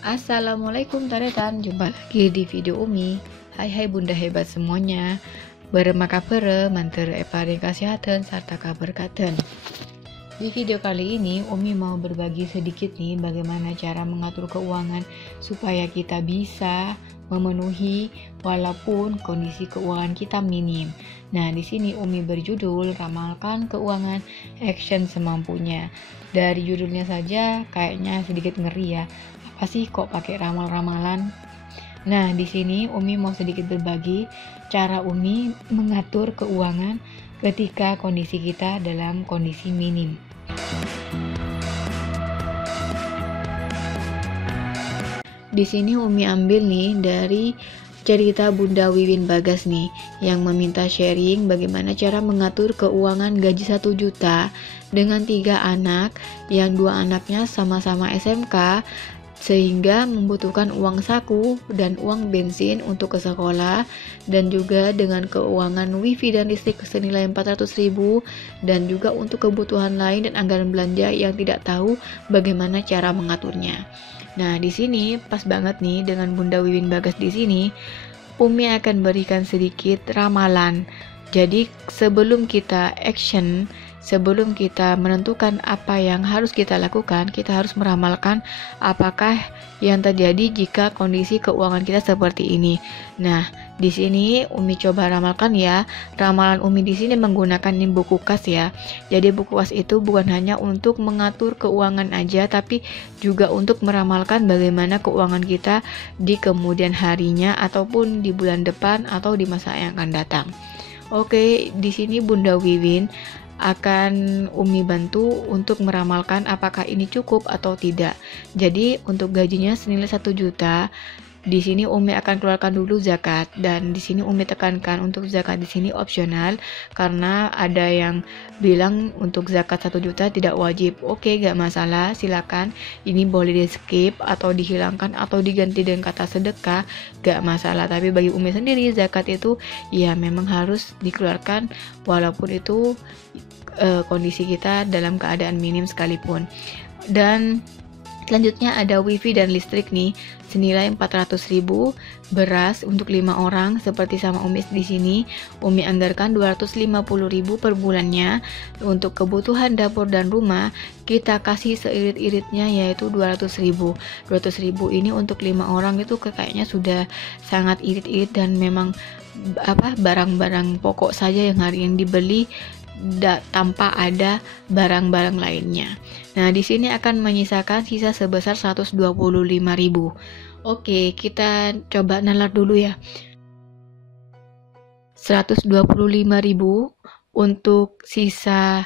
Assalamualaikum Taretan, jumpa lagi di video Umi. Hai bunda hebat semuanya. Bermakapere, mantere epare kesehatan serta kabar katen. Di video kali ini Umi mau berbagi sedikit nih bagaimana cara mengatur keuangan supaya kita bisa memenuhi walaupun kondisi keuangan kita minim. Nah, di sini Umi berjudul Ramalkan Keuangan Action Semampunya. Dari judulnya saja kayaknya sedikit ngeri ya. Apa sih kok pakai ramal-ramalan? Nah, di sini Umi mau sedikit berbagi cara Umi mengatur keuangan ketika kondisi kita dalam kondisi minim. Di sini Umi ambil nih dari cerita Bunda Wiwin Bagas nih yang meminta sharing bagaimana cara mengatur keuangan gaji 1 juta dengan 3 anak yang 2 anaknya sama-sama SMK sehingga membutuhkan uang saku dan uang bensin untuk ke sekolah, dan juga dengan keuangan wifi dan listrik senilai 400.000 dan juga untuk kebutuhan lain dan anggaran belanja yang tidak tahu bagaimana cara mengaturnya. Nah, di sini pas banget nih dengan Bunda Wiwin Bagas di sini, Umi akan berikan sedikit ramalan. Jadi sebelum kita action, sebelum kita menentukan apa yang harus kita lakukan, kita harus meramalkan apakah yang terjadi jika kondisi keuangan kita seperti ini. Nah, di sini Umi coba ramalkan ya. Ramalan Umi di sini menggunakan buku kas ya. Jadi buku kas itu bukan hanya untuk mengatur keuangan aja, tapi juga untuk meramalkan bagaimana keuangan kita di kemudian harinya ataupun di bulan depan atau di masa yang akan datang. Oke, di sini Bunda Wiwin akan Umi bantu untuk meramalkan apakah ini cukup atau tidak. Jadi untuk gajinya senilai 1 juta, di sini Umi akan keluarkan dulu zakat, dan di sini Umi tekankan untuk zakat di sini opsional karena ada yang bilang untuk zakat 1 juta tidak wajib. Oke, gak masalah, silakan. Ini boleh di skip atau dihilangkan atau diganti dengan kata sedekah, gak masalah. Tapi bagi Umi sendiri zakat itu ya memang harus dikeluarkan walaupun itu kondisi kita dalam keadaan minim sekalipun. Dan selanjutnya ada wifi dan listrik nih senilai 400.000, beras untuk 5 orang seperti sama Umi di sini. Umi anggarkan 250.000 per bulannya. Untuk kebutuhan dapur dan rumah kita kasih seirit-iritnya yaitu 200.000. 200.000 ini untuk 5 orang itu kayaknya sudah sangat irit-irit, dan memang barang-barang pokok saja yang hari ini dibeli tanpa ada barang-barang lainnya. Nah, di sini akan menyisakan sisa sebesar 125.000. Oke, kita coba nalar dulu ya. 125.000 untuk sisa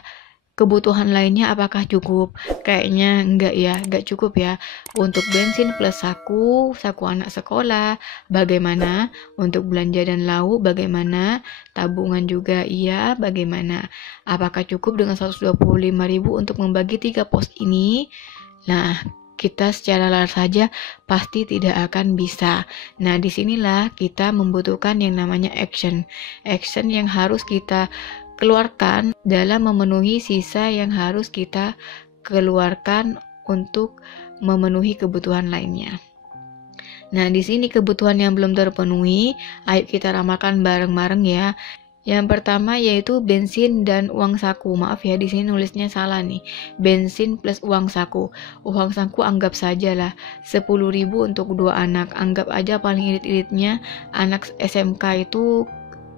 kebutuhan lainnya apakah cukup? Kayaknya enggak ya, enggak cukup ya. Untuk bensin plus saku anak sekolah, bagaimana? Untuk belanja dan lauk, bagaimana? Tabungan juga iya, bagaimana? Apakah cukup dengan 125.000 untuk membagi 3 pos ini? Nah, kita secara lalar saja pasti tidak akan bisa. Nah, disinilah kita membutuhkan yang namanya action yang harus kita keluarkan dalam memenuhi sisa yang harus kita keluarkan untuk memenuhi kebutuhan lainnya. Nah, di sini kebutuhan yang belum terpenuhi, ayo kita ramalkan bareng-bareng ya. Yang pertama yaitu bensin dan uang saku. Maaf ya, di sini nulisnya salah nih. Bensin plus uang saku. Uang saku anggap saja lah 10.000 untuk 2 anak. Anggap aja paling irit-iritnya anak SMK itu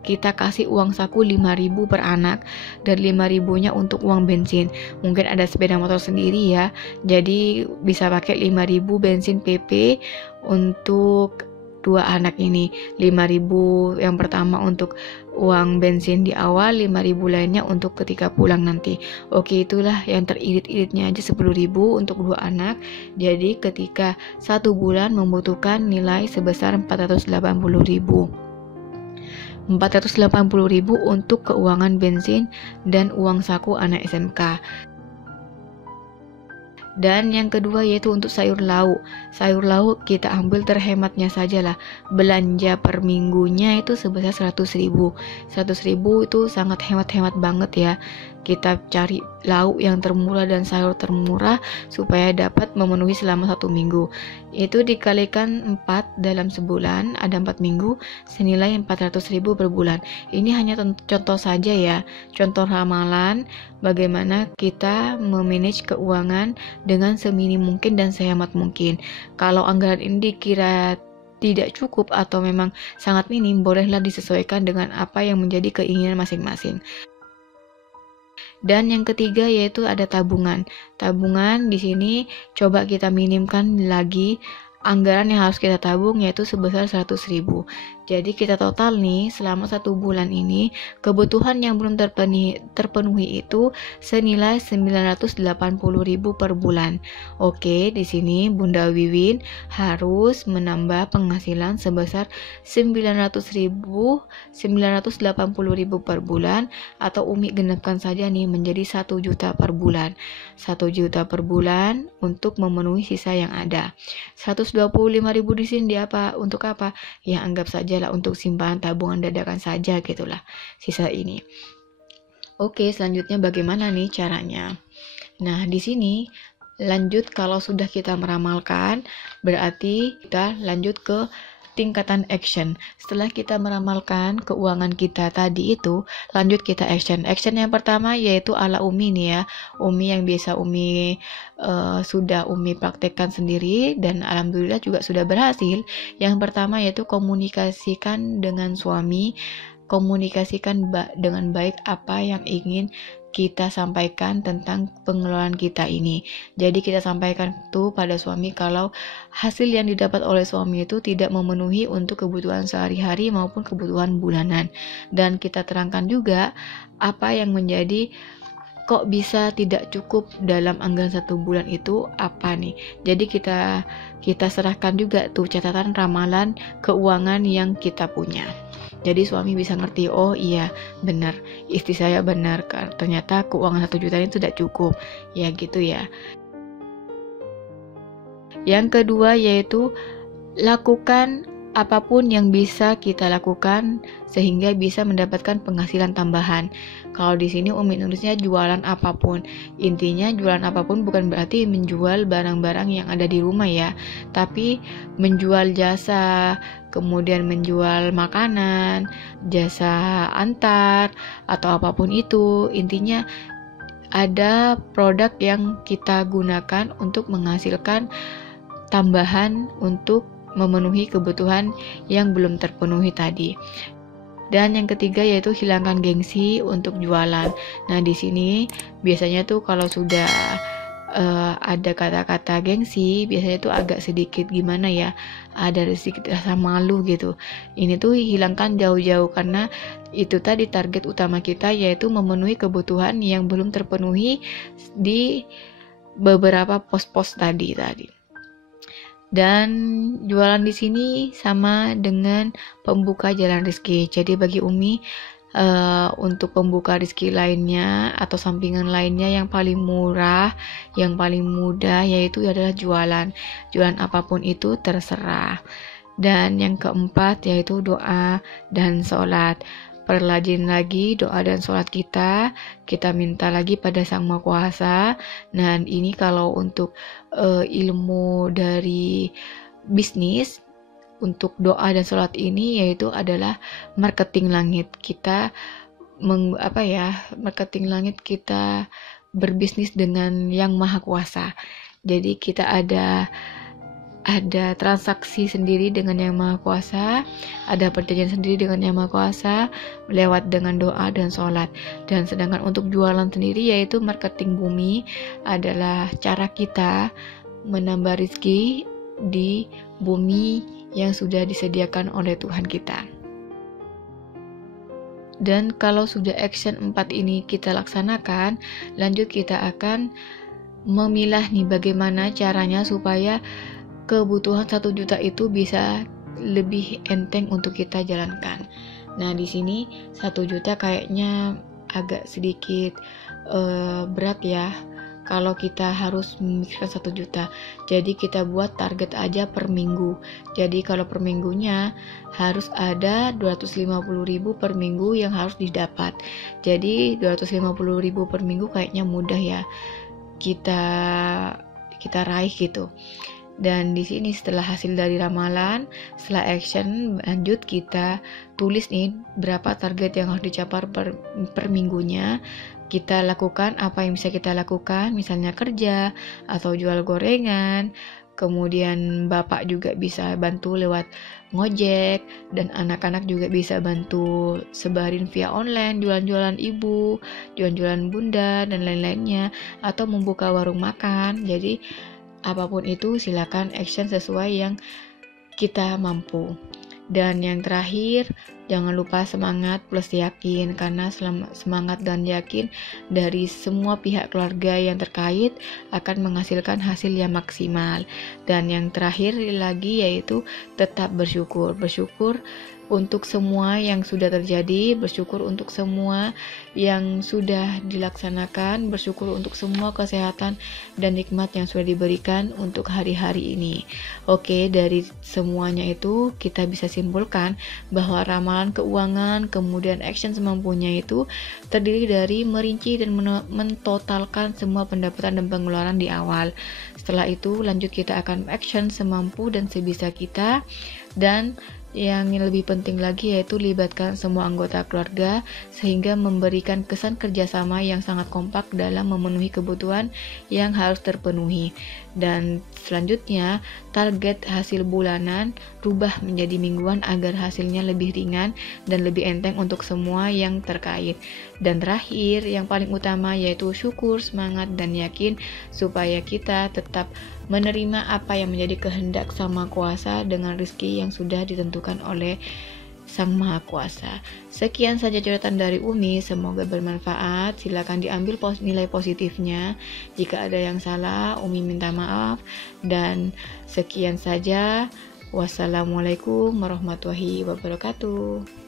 kita kasih uang saku 5.000 per anak, dan 5.000-nya untuk uang bensin. Mungkin ada sepeda motor sendiri ya, jadi bisa pakai 5.000 bensin PP untuk 2 anak ini. 5.000 yang pertama untuk uang bensin di awal, 5.000 lainnya untuk ketika pulang nanti. Oke, itulah yang teririt-iritnya aja 10.000 untuk 2 anak. Jadi ketika 1 bulan membutuhkan nilai sebesar 480.000 untuk keuangan bensin dan uang saku anak SMK. Dan yang kedua yaitu untuk sayur lauk. Sayur lauk kita ambil terhematnya saja lah. Belanja per minggunya itu sebesar 100.000. 100.000 itu sangat hemat-hemat banget ya. Kita cari lauk yang termurah dan sayur termurah supaya dapat memenuhi selama 1 minggu. Itu dikalikan 4 dalam sebulan, ada 4 minggu, senilai 400.000 per bulan. Ini hanya contoh saja ya, contoh ramalan bagaimana kita memanage keuangan dengan seminim mungkin dan sehemat mungkin. Kalau anggaran ini dikira tidak cukup atau memang sangat minim, bolehlah disesuaikan dengan apa yang menjadi keinginan masing-masing. Dan yang ketiga yaitu ada tabungan. Tabungan di sini coba kita minimkan lagi anggaran yang harus kita tabung yaitu sebesar 100.000. Jadi kita total nih selama 1 bulan ini kebutuhan yang belum terpenuhi itu senilai 980.000 per bulan. Oke, di sini Bunda Wiwin harus menambah penghasilan sebesar 980.000 per bulan, atau Umi genapkan saja nih menjadi 1 juta per bulan. 1 juta per bulan untuk memenuhi sisa yang ada. 125.000 di sini untuk apa? Ya anggap saja lah untuk simpanan tabungan dadakan saja gitulah sisa ini. Oke, selanjutnya bagaimana nih caranya? Nah, di sini lanjut kalau sudah kita meramalkan, berarti kita lanjut ke tingkatan action. Setelah kita meramalkan keuangan kita tadi itu, lanjut kita action. Action yang pertama yaitu ala Umi nih ya. Umi yang biasa Umi sudah Umi praktekkan sendiri dan alhamdulillah juga sudah berhasil. Yang pertama yaitu komunikasikan dengan suami, komunikasikan dengan baik apa yang ingin kita sampaikan tentang pengelolaan kita ini. Jadi kita sampaikan tuh pada suami kalau hasil yang didapat oleh suami itu tidak memenuhi untuk kebutuhan sehari-hari maupun kebutuhan bulanan. Dan kita terangkan juga apa yang menjadi kok bisa tidak cukup dalam anggaran 1 bulan itu apa nih. Jadi kita serahkan juga tuh catatan ramalan keuangan yang kita punya. Jadi suami bisa ngerti, oh iya benar, istri saya benar, ternyata keuangan 1 juta ini tidak cukup, ya gitu ya. Yang kedua yaitu lakukan apapun yang bisa kita lakukan sehingga bisa mendapatkan penghasilan tambahan. Kalau di sini Umi nulisnya jualan apapun. Intinya jualan apapun bukan berarti menjual barang-barang yang ada di rumah ya, tapi menjual jasa, kemudian menjual makanan, jasa antar atau apapun itu. Intinya ada produk yang kita gunakan untuk menghasilkan tambahan untuk memenuhi kebutuhan yang belum terpenuhi tadi. Dan yang ketiga yaitu hilangkan gengsi untuk jualan. Nah, di sini biasanya tuh kalau sudah ada kata-kata gengsi, biasanya tuh agak sedikit gimana ya, ada sedikit rasa malu gitu. Ini tuh hilangkan jauh-jauh karena itu tadi target utama kita yaitu memenuhi kebutuhan yang belum terpenuhi di beberapa pos-pos tadi. Dan jualan di sini sama dengan pembuka jalan rezeki. Jadi bagi Umi untuk pembuka rezeki lainnya atau sampingan lainnya yang paling murah, yang paling mudah yaitu adalah jualan. Jualan apapun itu terserah. Dan yang keempat yaitu doa dan sholat. Perlajin lagi doa dan sholat kita minta lagi pada Sang Maha Kuasa. Nah, ini kalau untuk ilmu dari bisnis, untuk doa dan sholat ini yaitu adalah marketing langit kita, marketing langit kita berbisnis dengan Yang Maha Kuasa. Jadi kita ada transaksi sendiri dengan Yang Maha Kuasa, ada perjanjian sendiri dengan Yang Maha Kuasa lewat dengan doa dan sholat. Dan sedangkan untuk jualan sendiri yaitu marketing bumi adalah cara kita menambah rezeki di bumi yang sudah disediakan oleh Tuhan kita. Dan kalau sudah action 4 ini kita laksanakan, lanjut kita akan memilah nih bagaimana caranya supaya kebutuhan 1 juta itu bisa lebih enteng untuk kita jalankan. Nah, di sini 1 juta kayaknya agak sedikit berat ya. kalau kita harus memikirkan 1 juta. Jadi kita buat target aja per minggu. Jadi kalau per minggunya harus ada 250.000 per minggu yang harus didapat. Jadi 250.000 per minggu kayaknya mudah ya kita raih gitu. Dan di sini setelah hasil dari ramalan, setelah action, lanjut kita tulis nih berapa target yang harus dicapai per minggunya. Kita lakukan apa yang bisa kita lakukan, misalnya kerja atau jual gorengan. Kemudian bapak juga bisa bantu lewat ngojek, dan anak-anak juga bisa bantu sebarin via online, jualan-jualan ibu, jualan-jualan bunda, dan lain-lainnya, atau membuka warung makan. Jadi apapun itu silakan action sesuai yang kita mampu. Dan yang terakhir, jangan lupa semangat plus yakin, karena semangat dan yakin dari semua pihak keluarga yang terkait akan menghasilkan hasil yang maksimal. Dan yang terakhir lagi yaitu tetap bersyukur untuk semua yang sudah terjadi, bersyukur untuk semua yang sudah dilaksanakan, bersyukur untuk semua kesehatan dan nikmat yang sudah diberikan untuk hari-hari ini. Oke, dari semuanya itu kita bisa simpulkan bahwa ramalan keuangan kemudian action semampunya itu terdiri dari merinci dan mentotalkan semua pendapatan dan pengeluaran di awal. Setelah itu lanjut kita akan action semampu dan sebisa kita, dan yang lebih penting lagi yaitu libatkan semua anggota keluarga sehingga memberikan kesan kerjasama yang sangat kompak dalam memenuhi kebutuhan yang harus terpenuhi. Dan selanjutnya target hasil bulanan rubah menjadi mingguan agar hasilnya lebih ringan dan lebih enteng untuk semua yang terkait. Dan terakhir yang paling utama yaitu syukur, semangat, dan yakin supaya kita tetap menerima apa yang menjadi kehendak Sang Maha Kuasa dengan rezeki yang sudah ditentukan oleh Sang Maha Kuasa. Sekian saja curhatan dari Umi, semoga bermanfaat. Silakan diambil nilai positifnya. Jika ada yang salah, Umi minta maaf. Dan sekian saja. Wassalamualaikum warahmatullahi wabarakatuh.